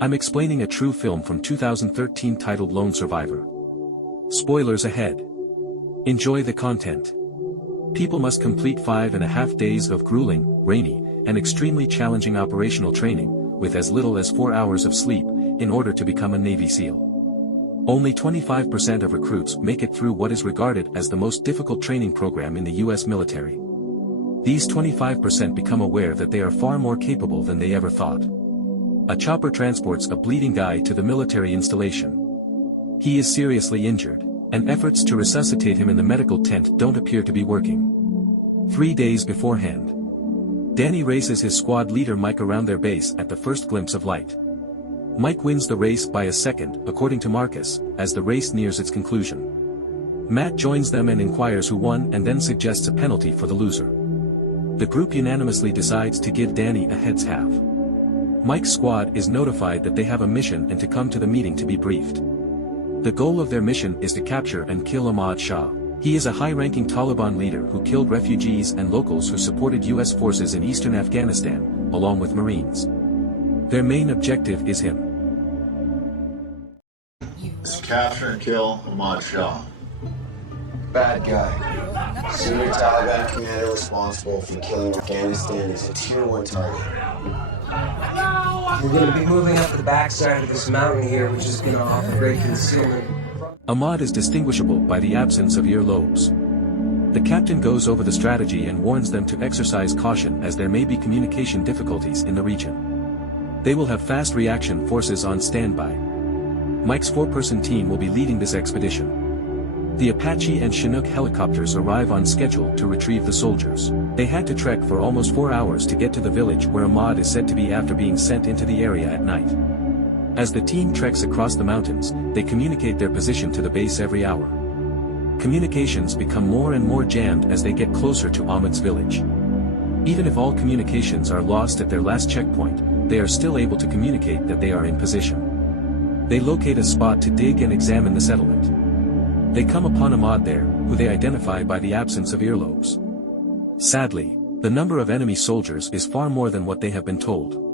I'm explaining a true film from 2013 titled Lone Survivor. Spoilers ahead. Enjoy the content. People must complete 5.5 days of grueling, rainy, and extremely challenging operational training, with as little as 4 hours of sleep, in order to become a Navy SEAL. Only 25% of recruits make it through what is regarded as the most difficult training program in the US military. These 25% become aware that they are far more capable than they ever thought. A chopper transports a bleeding guy to the military installation. He is seriously injured, and efforts to resuscitate him in the medical tent don't appear to be working. 3 days beforehand, Danny races his squad leader Mike around their base at the first glimpse of light. Mike wins the race by a second, according to Marcus, as the race nears its conclusion. Matt joins them and inquires who won and then suggests a penalty for the loser. The group unanimously decides to give Danny a heads half. Mike's squad is notified that they have a mission and to come to the meeting to be briefed. The goal of their mission is to capture and kill Ahmad Shah. He is a high-ranking Taliban leader who killed refugees and locals who supported US forces in eastern Afghanistan, along with Marines. Their main objective is him. To capture and kill Ahmad Shah. Bad guy. Senior Taliban commander responsible for killing Afghanistan is a Tier 1 target. We're going to be moving up the backside of this mountain here, which is going to offer great concealment. Ahmad is distinguishable by the absence of earlobes. The captain goes over the strategy and warns them to exercise caution as there may be communication difficulties in the region. They will have fast reaction forces on standby. Mike's 4-person team will be leading this expedition. The Apache and Chinook helicopters arrive on schedule to retrieve the soldiers. They had to trek for almost 4 hours to get to the village where Ahmad is said to be after being sent into the area at night. As the team treks across the mountains, they communicate their position to the base every hour. Communications become more and more jammed as they get closer to Ahmad's village. Even if all communications are lost at their last checkpoint, they are still able to communicate that they are in position. They locate a spot to dig and examine the settlement. They come upon Ahmad there, who they identify by the absence of earlobes. Sadly, the number of enemy soldiers is far more than what they have been told.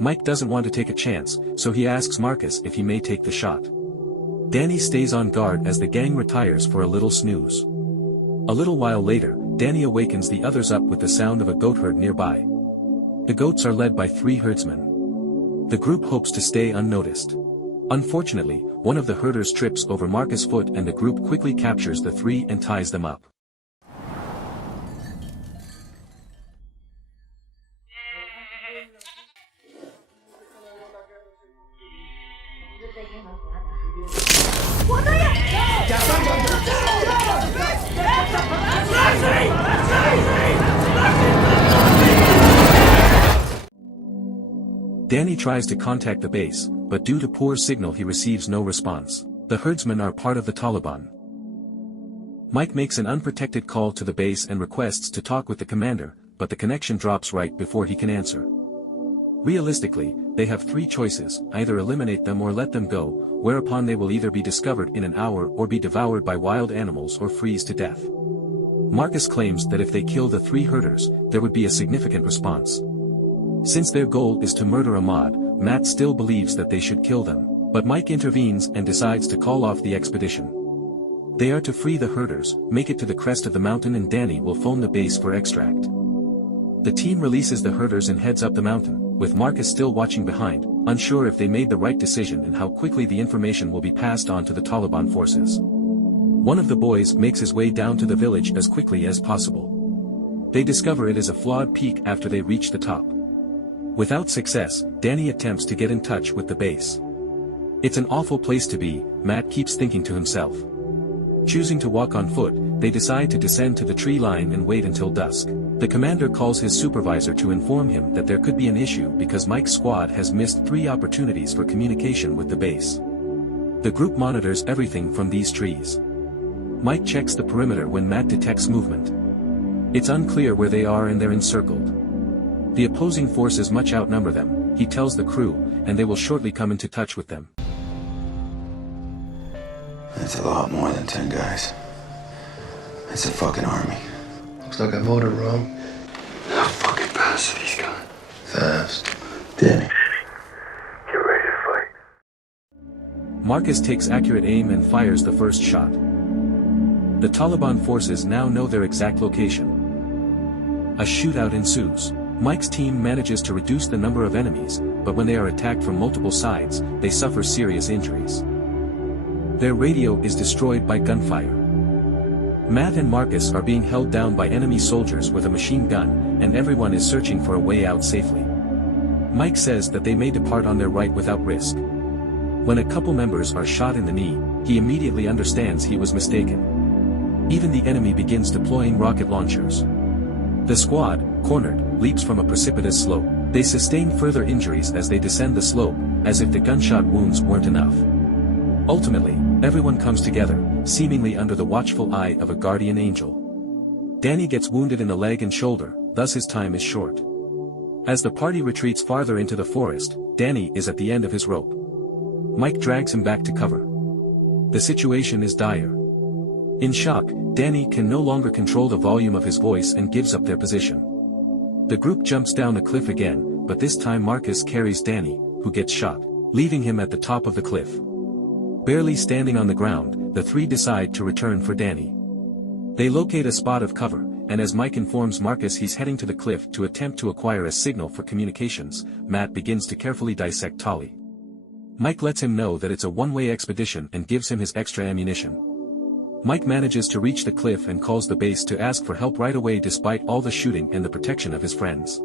Mike doesn't want to take a chance, so he asks Marcus if he may take the shot. Danny stays on guard as the gang retires for a little snooze. A little while later, Danny awakens the others up with the sound of a goat herd nearby. The goats are led by 3 herdsmen. The group hopes to stay unnoticed. Unfortunately, one of the herders trips over Marcus' foot and the group quickly captures the 3 and ties them up. Danny tries to contact the base, but due to poor signal he receives no response. The herdsmen are part of the Taliban. Mike makes an unprotected call to the base and requests to talk with the commander, but the connection drops right before he can answer. Realistically, they have 3 choices: either eliminate them or let them go, whereupon they will either be discovered in an hour or be devoured by wild animals or freeze to death. Marcus claims that if they kill the 3 herders, there would be a significant response. Since their goal is to murder Ahmad, Matt still believes that they should kill them, but Mike intervenes and decides to call off the expedition. They are to free the herders, make it to the crest of the mountain, and Danny will phone the base for extract. The team releases the herders and heads up the mountain, with Marcus still watching behind, unsure if they made the right decision and how quickly the information will be passed on to the Taliban forces. One of the boys makes his way down to the village as quickly as possible. They discover it is a flawed peak after they reach the top. Without success, Danny attempts to get in touch with the base. It's an awful place to be, Matt keeps thinking to himself. Choosing to walk on foot, they decide to descend to the tree line and wait until dusk. The commander calls his supervisor to inform him that there could be an issue because Mike's squad has missed 3 opportunities for communication with the base. The group monitors everything from these trees. Mike checks the perimeter when Matt detects movement. It's unclear where they are and they're encircled. The opposing forces much outnumber them, he tells the crew, and they will shortly come into touch with them. That's a lot more than 10 guys. It's a fucking army. Looks like a motor room. How fucking fast are these guys? Fast. Danny. Get ready to Marcus takes accurate aim and fires the first shot. The Taliban forces now know their exact location. A shootout ensues. Mike's team manages to reduce the number of enemies, but when they are attacked from multiple sides, they suffer serious injuries. Their radio is destroyed by gunfire. Matt and Marcus are being held down by enemy soldiers with a machine gun, and everyone is searching for a way out safely. Mike says that they may depart on their right without risk. When a couple members are shot in the knee, he immediately understands he was mistaken. Even the enemy begins deploying rocket launchers. The squad, cornered, leaps from a precipitous slope. They sustain further injuries as they descend the slope, as if the gunshot wounds weren't enough. Ultimately, everyone comes together, seemingly under the watchful eye of a guardian angel. Danny gets wounded in the leg and shoulder, thus his time is short. As the party retreats farther into the forest, Danny is at the end of his rope. Mike drags him back to cover. The situation is dire. In shock, Danny can no longer control the volume of his voice and gives up their position. The group jumps down the cliff again, but this time Marcus carries Danny, who gets shot, leaving him at the top of the cliff. Barely standing on the ground, the three decide to return for Danny. They locate a spot of cover, and as Mike informs Marcus he's heading to the cliff to attempt to acquire a signal for communications, Matt begins to carefully dissect Tali. Mike lets him know that it's a one-way expedition and gives him his extra ammunition. Mike manages to reach the cliff and calls the base to ask for help right away despite all the shooting and the protection of his friends.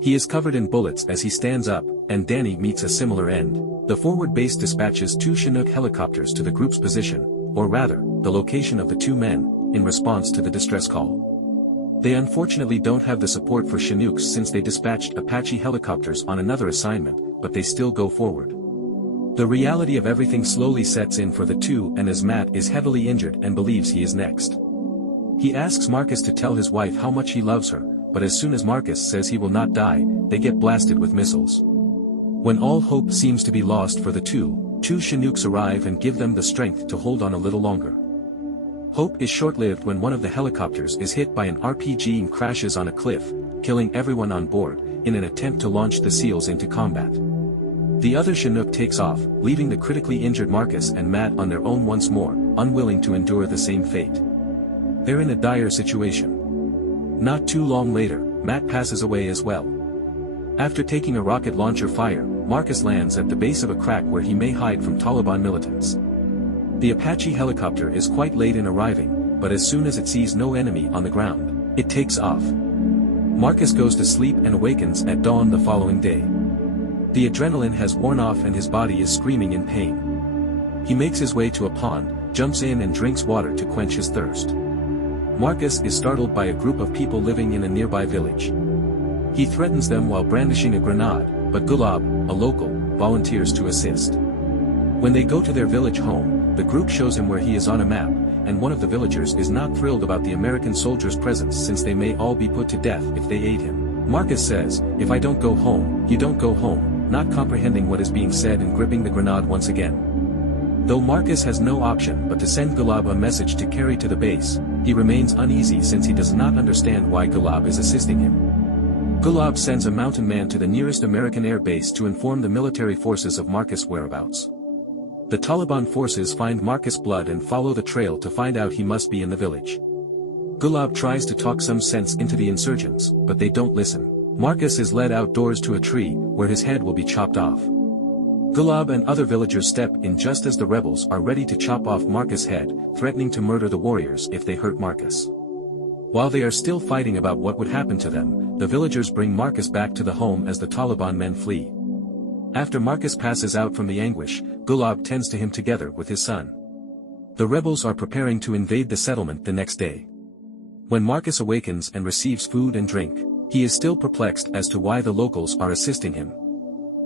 He is covered in bullets as he stands up, and Danny meets a similar end. The forward base dispatches 2 Chinook helicopters to the group's position, or rather, the location of the 2 men, in response to the distress call. They unfortunately don't have the support for Chinooks since they dispatched Apache helicopters on another assignment, but they still go forward. The reality of everything slowly sets in for the two, and as Matt is heavily injured and believes he is next. He asks Marcus to tell his wife how much he loves her, but as soon as Marcus says he will not die, they get blasted with missiles. When all hope seems to be lost for the two Chinooks arrive and give them the strength to hold on a little longer. Hope is short-lived when one of the helicopters is hit by an RPG and crashes on a cliff, killing everyone on board, in an attempt to launch the SEALs into combat. The other Chinook takes off, leaving the critically injured Marcus and Matt on their own once more, unwilling to endure the same fate. They're in a dire situation. Not too long later, Matt passes away as well. After taking a rocket launcher fire, Marcus lands at the base of a crack where he may hide from Taliban militants. The Apache helicopter is quite late in arriving, but as soon as it sees no enemy on the ground, it takes off. Marcus goes to sleep and awakens at dawn the following day. The adrenaline has worn off and his body is screaming in pain. He makes his way to a pond, jumps in and drinks water to quench his thirst. Marcus is startled by a group of people living in a nearby village. He threatens them while brandishing a grenade, but Gulab, a local, volunteers to assist. When they go to their village home, the group shows him where he is on a map, and one of the villagers is not thrilled about the American soldiers' presence since they may all be put to death if they aid him. Marcus says, "If I don't go home, you don't go home," not comprehending what is being said and gripping the grenade once again. Though Marcus has no option but to send Gulab a message to carry to the base, he remains uneasy since he does not understand why Gulab is assisting him. Gulab sends a mountain man to the nearest American air base to inform the military forces of Marcus' whereabouts. The Taliban forces find Marcus' blood and follow the trail to find out he must be in the village. Gulab tries to talk some sense into the insurgents, but they don't listen. Marcus is led outdoors to a tree, where his head will be chopped off. Gulab and other villagers step in just as the rebels are ready to chop off Marcus' head, threatening to murder the warriors if they hurt Marcus. While they are still fighting about what would happen to them, the villagers bring Marcus back to the home as the Taliban men flee. After Marcus passes out from the anguish, Gulab tends to him together with his son. The rebels are preparing to invade the settlement the next day. When Marcus awakens and receives food and drink, he is still perplexed as to why the locals are assisting him.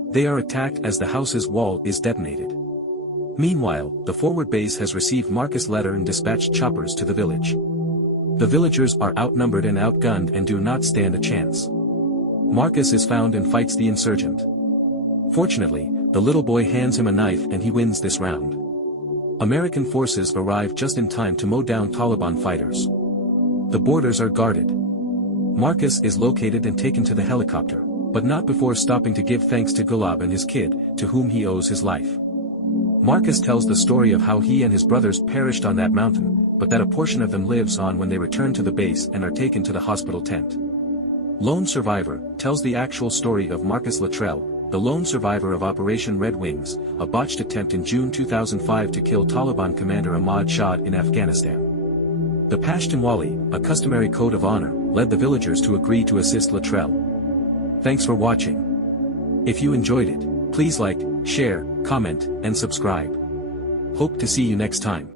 They are attacked as the house's wall is detonated. Meanwhile, the forward base has received Marcus' letter and dispatched choppers to the village. The villagers are outnumbered and outgunned and do not stand a chance. Marcus is found and fights the insurgent. Fortunately, the little boy hands him a knife and he wins this round. American forces arrive just in time to mow down Taliban fighters. The borders are guarded. Marcus is located and taken to the helicopter, but not before stopping to give thanks to Gulab and his kid, to whom he owes his life. Marcus tells the story of how he and his brothers perished on that mountain, but that a portion of them lives on when they return to the base and are taken to the hospital tent. Lone Survivor tells the actual story of Marcus Luttrell, the lone survivor of Operation Red Wings, a botched attempt in June 2005 to kill Taliban commander Ahmad Shah in Afghanistan. The Pashtunwali, a customary code of honor, led the villagers to agree to assist Luttrell. Thanks for watching. If you enjoyed it, please like, share, comment, and subscribe. Hope to see you next time.